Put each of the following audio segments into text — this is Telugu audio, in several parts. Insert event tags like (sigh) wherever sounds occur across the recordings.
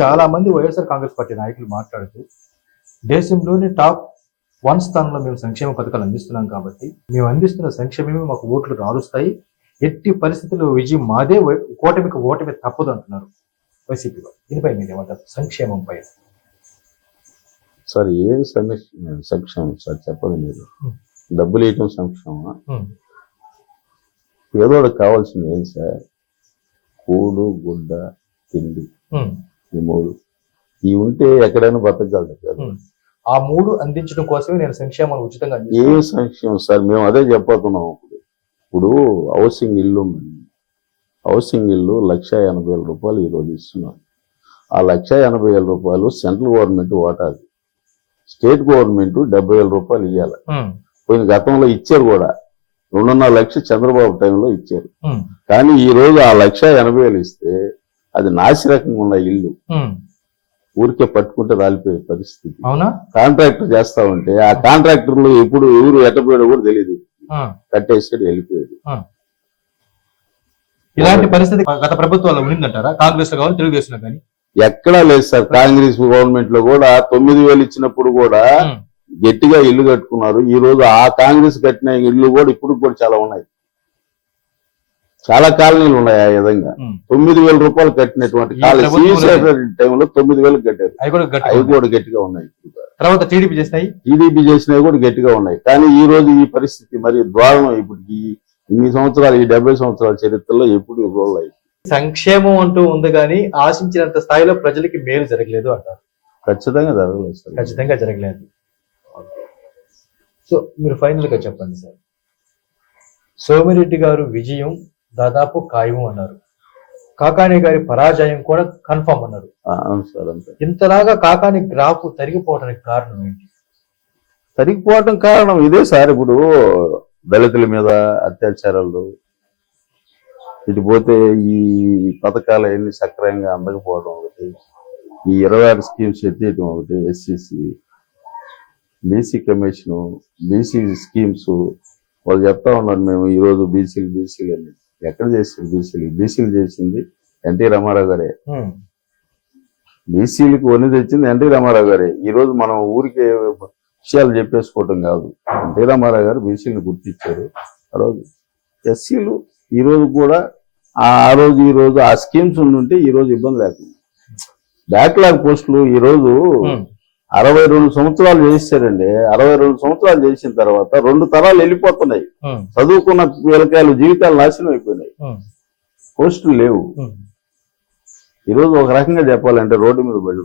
చాలా మంది వైఎస్ఆర్ కాంగ్రెస్ పార్టీ నాయకులు మాట్లాడుతూ దేశంలోని టాప్ వన్ స్థానంలో మేము సంక్షేమ పథకాలు అందిస్తున్నాం కాబట్టి మేము అందిస్తున్న సంక్షేమమే మాకు ఓట్లు రాలుస్తాయి. ఎట్టి పరిస్థితుల్లో విజయం మాదే కూటమికి ఓటమి తప్పదు అంటున్నారు వైసీపీలో దీనిపై మీరు ఏమంటారు? సంక్షేమం పై సార్ ఏం సమస్య సంక్షేమం సార్? చెప్పండి మీరు. డబ్బులు వేయటం సంక్షేమమా? ఉమ్, పేదోడికి కావాల్సింది ఏం సార్? కూడు గుడ్డ తిండి. ఈ మూడు. ఇవి ఉంటే ఎక్కడైనా బతకగలరు. ఆ మూడు అందించడం కోసమే నేను సంక్షేమాన్ని ఉచితంగా ఏ సంక్షేమం? సార్ మేము అదే చెప్పబోతున్నాం ఇప్పుడు. ఇప్పుడు హౌసింగ్ ఇల్లు హౌసింగ్ ఇల్లు లక్ష ఎనభై వేల రూపాయలు ఈరోజు ఇస్తున్నాం ఆ లక్ష ఎనభై వేల రూపాయలు సెంట్రల్ గవర్నమెంట్ వాటాది. స్టేట్ గవర్నమెంట్ డెబ్బై వేల రూపాయలు ఇవ్వాలి పోయిన గతంలో ఇచ్చారు కూడా. రెండున్నర లక్షలు చంద్రబాబు టైంలో ఇచ్చారు. కానీ ఈ రోజు ఆ లక్ష ఎనభై వేలు ఇస్తే అది నాసిరకంగా ఉన్న ఇల్లు. ఊరికే పట్టుకుంటే రాలిపోయే పరిస్థితి. అవునా? కాంట్రాక్టర్ చేస్తా ఉంటే ఆ కాంట్రాక్టర్లు ఎప్పుడు ఎవరు ఎట్టపోయాడో కూడా తెలియదు. కట్టేసాడు వెళ్ళిపోయాడు. ఇలాంటి పరిస్థితి గత ప్రభుత్వాల్లో ఉండిందంటారా? కాంగ్రెస్లో కానీ తెలుగుదేశంలో కానీ? ఎక్కడా లేదు సార్. కాంగ్రెస్ గవర్నమెంట్లో కూడా తొమ్మిది వేలు ఇచ్చినప్పుడు కూడా గట్టిగా ఇల్లు కట్టుకున్నారు. ఈ రోజు ఆ కాంగ్రెస్ కట్టిన ఇల్లు కూడా ఇప్పుడు కూడా చాలా ఉన్నాయి. చాలా కాలనీలు ఉన్నాయి ఆ విధంగా. తొమ్మిది వేల రూపాయలు కట్టినటువంటి ఈ టైంలో తొమ్మిది వేలు కట్టారు. అవి కూడా గట్టిగా ఉన్నాయి. తర్వాత టీడీపీ చేసినాయి టీడీపీ చేసినవి కూడా గట్టిగా ఉన్నాయి. కానీ ఈ రోజు ఈ పరిస్థితి మరి ద్వారం ఇప్పటికి ఇన్ని సంవత్సరాలు ఈ డెబ్బై సంవత్సరాల చరిత్రలో ఎప్పుడు రోల్ అయ్యి సంక్షేమం అంటూ ఉంది కానీ ఆశించినంత స్థాయిలో ప్రజలకి మేలు జరగలేదు అంటారు. ఖచ్చితంగా జరగలేదు సార్. ఖచ్చితంగా జరగలేదు. సో మీరు ఫైనల్గా చెప్పండి సార్. సోమిరెడ్డి గారు విజయం దాదాపు ఖాయం అన్నారు. కాకాని గారి పరాజయం కూడా కన్ఫర్మ్ అన్నారు. ఇంతలాగా కాకాని గ్రాఫ్ తరిగిపోవడానికి కారణం ఏంటి? తరిగిపోవటం కారణం ఇదే సార్ ఇప్పుడు దళితుల మీద అత్యాచారాలు. ఇటు పోతే ఈ పథకాలు అన్ని సక్రమంగా అందకపోవడం ఒకటి ఈ ఇరవై ఆరు స్కీమ్స్ ఎత్తేయటం ఒకటి SCC BC commission BC schemes. వాళ్ళు చెప్తా ఉన్నారు మేము ఈ రోజు బీసీలు బీసీలు అని. ఎక్కడ చేసింది? బీసీలు బీసీలు చేసింది ఎన్టీ రామారావు గారే. బీసీలకు వన్ని తెచ్చింది ఎన్టీ రామారావు గారే. ఈ రోజు మనం ఊరికే విషయాలు చెప్పేసుకోవటం కాదు. ఎన్టీ రామారావు గారు బీసీలను గుర్తించారు. ఆ రోజు ఎస్సీలు ఈ రోజు కూడా ఆ రోజు ఈ రోజు ఆ స్కీమ్స్ ఉండుంటే ఈ రోజు ఇబ్బంది లేకుండా. బ్యాక్లాగ్ పోస్టులు ఈ రోజు. అరవై రెండు సంవత్సరాలు చేశారండి. అరవై రెండు సంవత్సరాలు చేసిన తర్వాత రెండు తరాలు వెళ్ళిపోతున్నాయి. చదువుకున్న పిల్లకాయలు జీవితాలు నాశనం అయిపోయినాయి. పోస్టులు లేవు. హ్మ్. ఈ రోజు ఒక రకంగా చెప్పాలంటే రోడ్డు మీద పడి.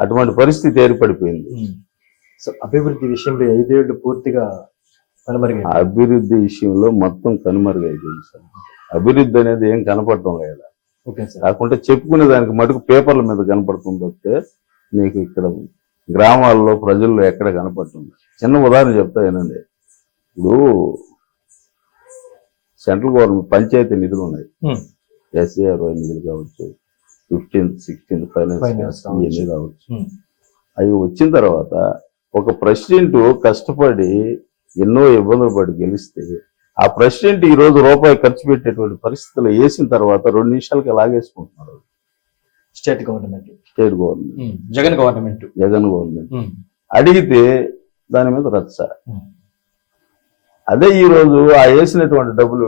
అటువంటి పరిస్థితి ఏర్పడిపోయింది. అభివృద్ధి విషయంలో ఐదేళ్ళు పూర్తిగా కనుమరుగైంది. అభివృద్ధి విషయంలో మొత్తం కనుమరుగైపోయింది సార్. అభివృద్ధి అనేది ఏం కనపడటం లేదా. Okay sir. కాకుంటే చెప్పుకునే దానికి మటుకు పేపర్ల మీద కనపడుతుంది తప్పితే నీకు ఇక్కడ గ్రామాల్లో ప్రజల్లో ఎక్కడ కనపడుతుంది చిన్న ఉదాహరణ చెప్తా ఏనండి ఇప్పుడు సెంట్రల్ గవర్నమెంట్ పంచాయతీ నిధులు ఉన్నాయి హ్మ్. ఎస్ఏ అరవై నిధులు కావచ్చు ఫిఫ్టీన్త్ సిక్స్టీన్త్ ఫైనాన్స్ కావచ్చు. ఇవన్నీ కావచ్చు. అవి వచ్చిన తర్వాత ఒక ప్రెసిడెంట్ కష్టపడి ఎన్నో ఇబ్బందులు పడి గెలిస్తే ఆ ప్రెసిడెంట్ ఈ రోజు రూపాయి ఖర్చు పెట్టేటువంటి పరిస్థితులు వేసిన తర్వాత రెండు నిమిషాలకి లాగేసుకుంటున్నారు state government state government. Jagan government Jagan government. అడిగితే దాని మీద రచ్చ. అదే ఈ రోజు ఆ వేసినటువంటి డబ్బులు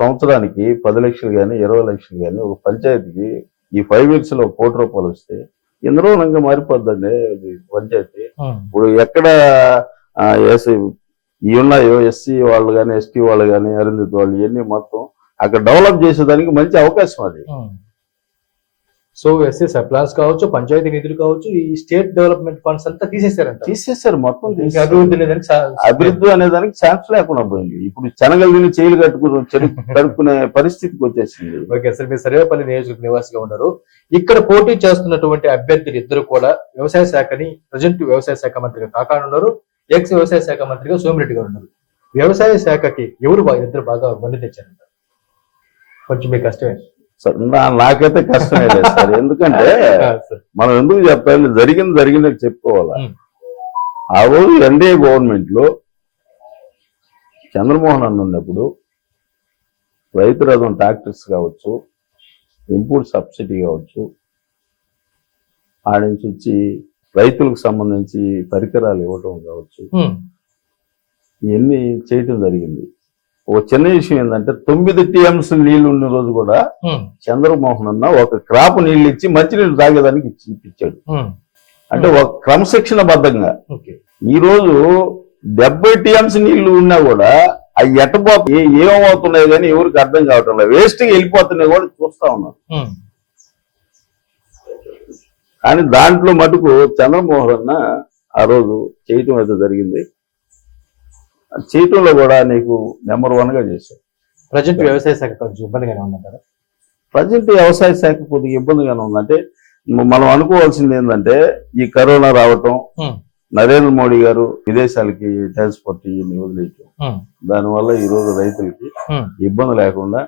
సంవత్సరానికి పది లక్షలు కానీ ఇరవై లక్షలు కానీ ఒక పంచాయతీకి ఈ ఫైవ్ ఇయర్స్లో కోటి రూపాయలు వస్తే ఎందరో రంగా మారిపోద్దండి పంచాయతీ. ఇప్పుడు ఎక్కడ ఎస్ఐ ఈ ఉన్నాయో ఎస్సీ వాళ్ళు కానీ ఎస్టీ వాళ్ళు కానీ అరుంధతి వాళ్ళు ఇవన్నీ మొత్తం అక్కడ డెవలప్ చేసేదానికి మంచి అవకాశం అది. సో ఎస్సీ సప్లాన్స్ కావచ్చు పంచాయతీ నిధులు కావచ్చు ఈ స్టేట్ డెవలప్మెంట్ ఫండ్స్ అంతా తీసేశారంట. తీసేశారు మొత్తం. అభివృద్ధి అభివృద్ధి అనేదానికి ఛాన్స్ లేకుండా పోయింది. ఇప్పుడు శనగలు తిని చేయలు కట్టుకుని కడుక్కునే పరిస్థితికి వచ్చేసింది. ఓకే సార్ మీరు సర్వేపల్లి నియోజకవర్గ నివాసిగా ఉన్నారు. ఇక్కడ పోటీ చేస్తున్నటువంటి అభ్యర్థులు ఇద్దరు కూడా వ్యవసాయ శాఖని ప్రజెంట్ వ్యవసాయ శాఖ మంత్రిగా కాకాని ఉన్నారు ఎక్స్ వ్యవసాయ శాఖ మంత్రిగా సోమిరెడ్డి గారు ఉన్నారు. వ్యవసాయ శాఖకి ఎవరు ఇద్దరు బాగా వన్ని తెచ్చారంట కొంచెం మీకు కష్టమే. సార్ నాకైతే కష్టమే లేదు సార్. (laughs) ఎందుకంటే. మనం ఎందుకు చెప్పాలి? జరిగింది జరిగినట్టు చెప్పుకోవాలా. ఆ రోజు ఎన్డీఏ గవర్నమెంట్లో చంద్రమోహన్ అన్న ఉన్నప్పుడు రైతు రథం ట్రాక్టర్స్ కావచ్చు ఇంపోర్ట్ సబ్సిడీ కావచ్చు ఆడ నుంచి వచ్చి రైతులకు సంబంధించి పరికరాలు ఇవ్వటం కావచ్చు ఇవన్నీ చేయటం జరిగింది. ఒక చిన్న విషయం ఏంటంటే తొమ్మిది టీఎంస్ నీళ్ళు ఉన్న రోజు కూడా చంద్రమోహన్ అన్న ఒక క్రాప్ నీళ్ళు ఇచ్చి మంచినీళ్ళు తాగేదానికి ఇచ్చి ఇప్పించాడు ఉమ్, అంటే ఒక క్రమశిక్షణ బద్ధంగా ఈ రోజు డెబ్బై టీఎంస్ నీళ్ళు ఉన్నా కూడా అవి ఎట్టబో ఏమవుతున్నాయి కానీ ఎవరికి అర్థం కావటం లేదు. వేస్ట్గా వెళ్ళిపోతున్నాయి కూడా చూస్తా ఉన్నారు. కానీ దాంట్లో మటుకు చంద్రమోహన్ అన్న ఆ రోజు చేయటం అయితే జరిగింది. చేయటంలో కూడా నీకు నెంబర్ వన్గా చేశాడు ప్రజెంట్ వ్యవసాయ శాఖ కొంచెం ఇబ్బందిగానే ఉందంటారా? ప్రజెంట్ వ్యవసాయ శాఖ కొద్దిగా ఇబ్బందిగానే ఉందంటే మనం అనుకోవాల్సింది ఏంటంటే ఈ కరోనా రావటం నరేంద్ర మోడీ గారు విదేశాలకి ట్రాన్స్పోర్ట్ ఇవన్నీ వదిలేయటం. దానివల్ల ఈ రోజు రైతులకి ఇబ్బంది లేకుండా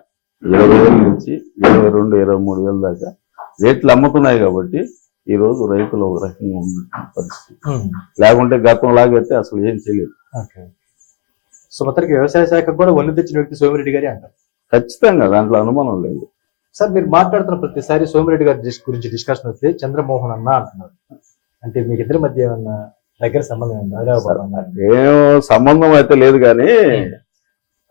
ఇరవై వేల నుంచి ఇరవై రెండు ఇరవై మూడు వేల దాకా రేట్లు అమ్ముతున్నాయి కాబట్టి ఈ రోజు రైతులు ఒక రకంగా ఉన్న పరిస్థితి. లేకుంటే గతం లాగైతే అసలు ఏం చేయలేదు. సో మొత్తానికి వ్యవసాయ శాఖకు కూడా వన్ను తెచ్చిన వ్యక్తి సోమిరెడ్డి గారి అంటారు. ఖచ్చితంగా దాంట్లో అనుమానం లేదు. సార్ మీరు మాట్లాడుతున్న ప్రతిసారి సోమిరెడ్డి గారి గురించి డిస్కషన్ వస్తే చంద్రమోహన్ అన్న అంటున్నారు. అంటే మీకు ఇద్దరి మధ్య ఏమన్నా దగ్గర సంబంధం ఉందా? ఏం సంబంధం అయితే లేదు కానీ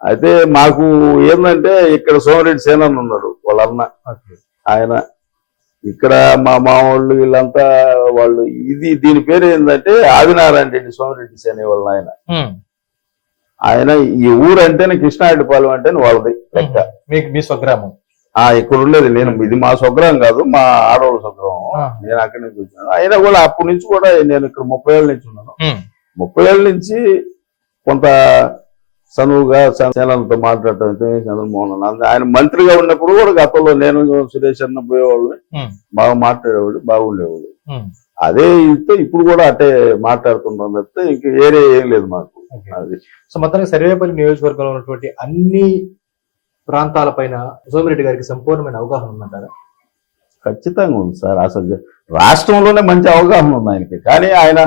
అయితే మాకు ఏంటంటే ఇక్కడ సోమిరెడ్డి సేనన్ ఉన్నాడు వాళ్ళ అన్న. ఆయన ఇక్కడ మా మా వాళ్ళు వీళ్ళంతా వాళ్ళు ఇది దీని పేరు ఏంటంటే ఆదినారాయణ రెడ్డి సోమిరెడ్డి సేన వాళ్ళ ఆయన ఆయన ఈ ఊరు అంటేనే కృష్ణారెడ్డిపాలెం అంటేనే వాళ్ళది లెక్క. మీకు మీ స్వగ్రామం? ఆ ఇక్కడ ఉండేది. నేను ఇది మా స్వగ్రహం కాదు మా ఆడవాళ్ళ స్వగ్రహం. నేను అక్కడి నుంచి వచ్చాను అయినా కూడా అప్పటి నుంచి కూడా నేను ఇక్కడ ముప్పై ఏళ్ళ నుంచి ఉన్నాను. ముప్పై ఏళ్ళ నుంచి కొంత చనువుగా సేనలతో మాట్లాడటం చంద్రమోహన్ అన్న. ఆయన మంత్రిగా ఉన్నప్పుడు కూడా గతంలో నేను సురేష్ అన్న పోయేవాళ్ళని బాగా మాట్లాడేవాడు బాగుండేవాడు. అదే ఇస్తే ఇప్పుడు కూడా అట్టే మాట్లాడుతుంటాం తప్పితే ఇంక ఏరే ఏం లేదు మాకు. అది. సో మొత్తానికి సర్వేపల్లి నియోజకవర్గంలో ఉన్నటువంటి అన్ని ప్రాంతాలపైన సోమిరెడ్డి గారికి సంపూర్ణమైన అవగాహన ఉందంటారా? ఖచ్చితంగా ఉంది సార్. అసలు రాష్ట్రంలోనే మంచి అవగాహన ఉంది ఆయనకి. కానీ ఆయన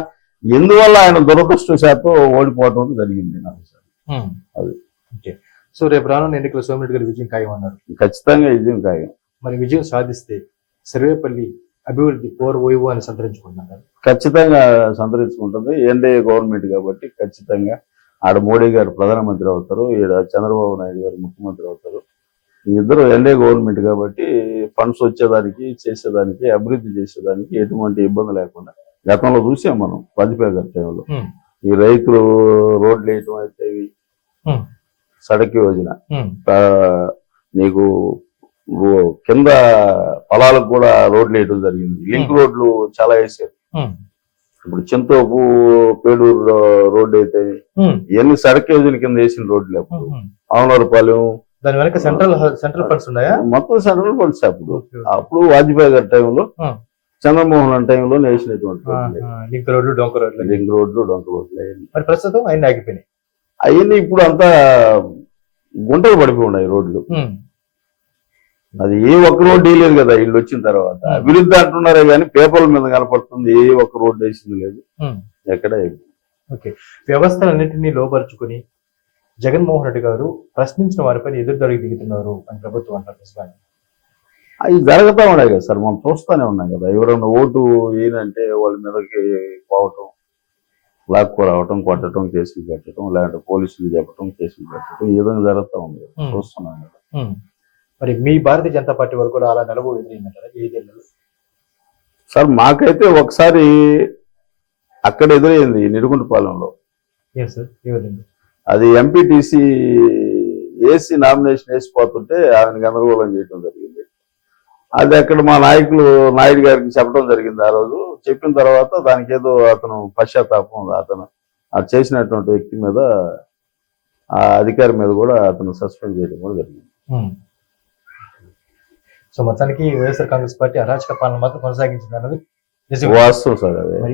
ఎందువల్ల ఆయన దురదృష్టశాతం ఓడిపోవడం జరిగింది నాకు సార్. అది. ఓకే. సో రేపు రానున్న ఎన్నికలు సోమిరెడ్డి గారి విజయం ఖాయం అన్నారు ఖచ్చితంగా విజయం ఖాయం. మరి విజయం సాధిస్తే సర్వేపల్లి అభివృద్ధి పోర్ ఓయివో అని సంతరించుకుంటున్నారు. ఖచ్చితంగా సంతరించుకుంటుంది. ఎన్డీఏ గవర్నమెంట్ కాబట్టి ఖచ్చితంగా ఆడ మోడీ గారు ప్రధానమంత్రి అవుతారు ఈడ చంద్రబాబు నాయుడు గారు ముఖ్యమంత్రి అవుతారు. ఈ ఇద్దరు ఎన్డీఏ గవర్నమెంట్ కాబట్టి ఫండ్స్ వచ్చేదానికి చేసేదానికి అభివృద్ధి చేసేదానికి ఎటువంటి ఇబ్బంది లేకుండా గతంలో చూసాం మనం వాజ్పేయి గారి టైంలో. ఈ రైతులు రోడ్లు వేయటం అయితే సడక్ యోజన. నీకు కింద పొలాలకు కూడా రోడ్లు వేయడం జరిగింది. లింక్ రోడ్లు చాలా వేసారు ఇప్పుడు చింతోపు పేడూరు రోడ్డు అయితే ఇవన్నీ సడక్ యోజన కింద వేసిన రోడ్లు అప్పుడు ఉమ్. ఆమలూరుపాలెం దాని వెనక సెంట్రల్ సెంట్రల్ ఫండ్స్ ఉన్నాయా? మొత్తం సెంట్రల్ ఫండ్స్ అప్పుడు. అప్పుడు వాజ్పేయి గారి టైంలో. చంద్రమోహన్ టైంలో వేసినటువంటి లింక్ రోడ్లు డొంక రోడ్లు లింక్ రోడ్లు డొంక రోడ్లు. మరి ప్రస్తుతం ఆయన ఆగిపోయినాయి. అవన్నీ ఇప్పుడు అంతా గుంటలు పడిపోయి ఉన్నాయి రోడ్లు. అది ఏ ఒక్క రోడ్డు వేయలేదు కదా వీళ్ళు వచ్చిన తర్వాత. అభివృద్ధి అంటున్నారే కానీ పేపర్ల మీద కనపడుతుంది ఏ ఒక్క రోడ్డు వేసింది లేదు. ఎక్కడ. ఓకే వ్యవస్థలన్నింటినీ లోపరుచుకుని జగన్మోహన్ రెడ్డి గారు ప్రశ్నించిన వారిపైన ఎదురు దాడికి దిగుతున్నారు అని ప్రభుత్వం అంటారు నిజమే. అవి జరుగుతూ ఉన్నాయి కదా సార్ మనం చూస్తూనే ఉన్నాం కదా ఎవరైనా ఓటు వేయనంటే వాళ్ళ మీదకి పోవటం లాక్కు రావటం కొట్టడం కేసులు పెట్టడం లేదంటే పోలీసులు చెప్పటం కేసులు పెట్టడం విధంగా జరుగుతూ ఉంది. చూస్తున్నాం కదా. మరి మీ భారతీయ జనతా పార్టీ వారు కూడా అలా నలుగు ఎదురైందంటారా? ఏదేళ్ళు సార్ మాకైతే ఒకసారి అక్కడ ఎదురైంది నిడుగుంటపాలెంలో ఏం సార్? ఏ అది ఎంపీటీసీ ఏసీ నామినేషన్ వేసిపోతుంటే ఆమెను గందరగోళం చేయడం జరిగింది. అది అక్కడ మా నాయకులు నాయుడు గారికి చెప్పడం జరిగింది ఆ రోజు. చెప్పిన తర్వాత దానికి ఏదో అతను పశ్చాత్తాపం అతను అది చేసినటువంటి వ్యక్తి మీద ఆ అధికారి మీద కూడా అతను సస్పెండ్ చేయడం కూడా జరిగింది. సో మొత్తానికి వైఎస్ఆర్ కాంగ్రెస్ పార్టీ అరాచక పాలన మాత్రం కొనసాగించింది అన్నది వాస్తవం సార్ అదే.